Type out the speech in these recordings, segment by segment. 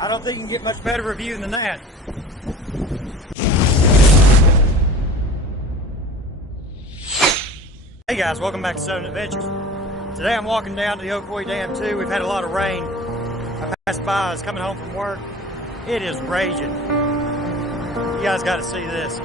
I don't think you can get much better review than that. Hey guys, welcome back to Southern Adventures. Today I'm walking down to the Ocoee Dam 2. We've had a lot of rain. I passed by, I was coming home from work. It is raging. You guys got to see this.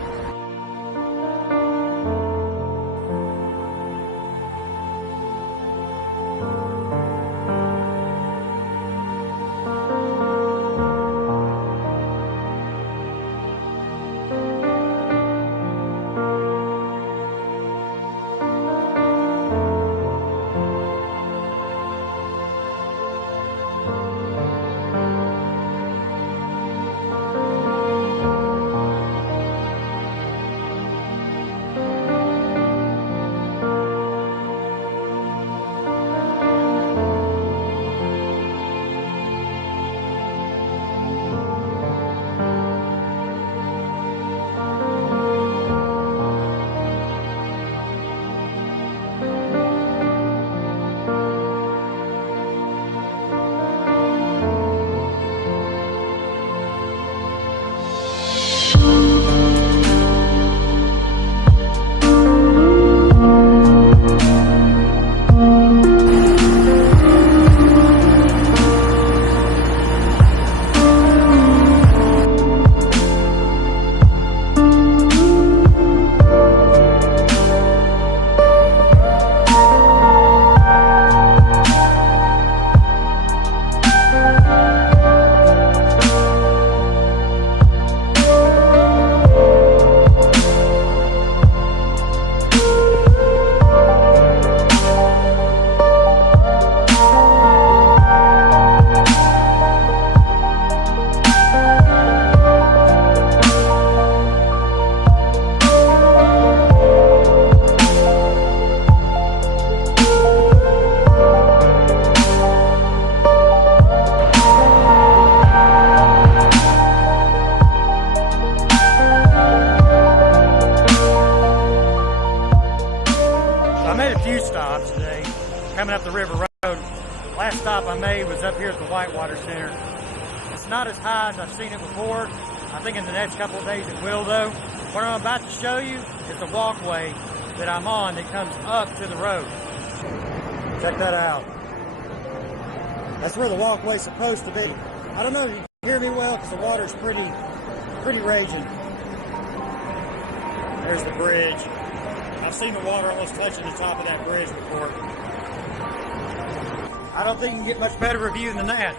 I made a few stops today, coming up the river road. Last stop I made was up here at the Whitewater Center. It's not as high as I've seen it before. I think in the next couple of days it will though. What I'm about to show you is the walkway that I'm on that comes up to the road. Check that out. That's where the walkway's supposed to be. I don't know if you can hear me well because the water's pretty raging. There's the bridge. I've seen the water almost touching the top of that bridge before. I don't think you can get much better review than that.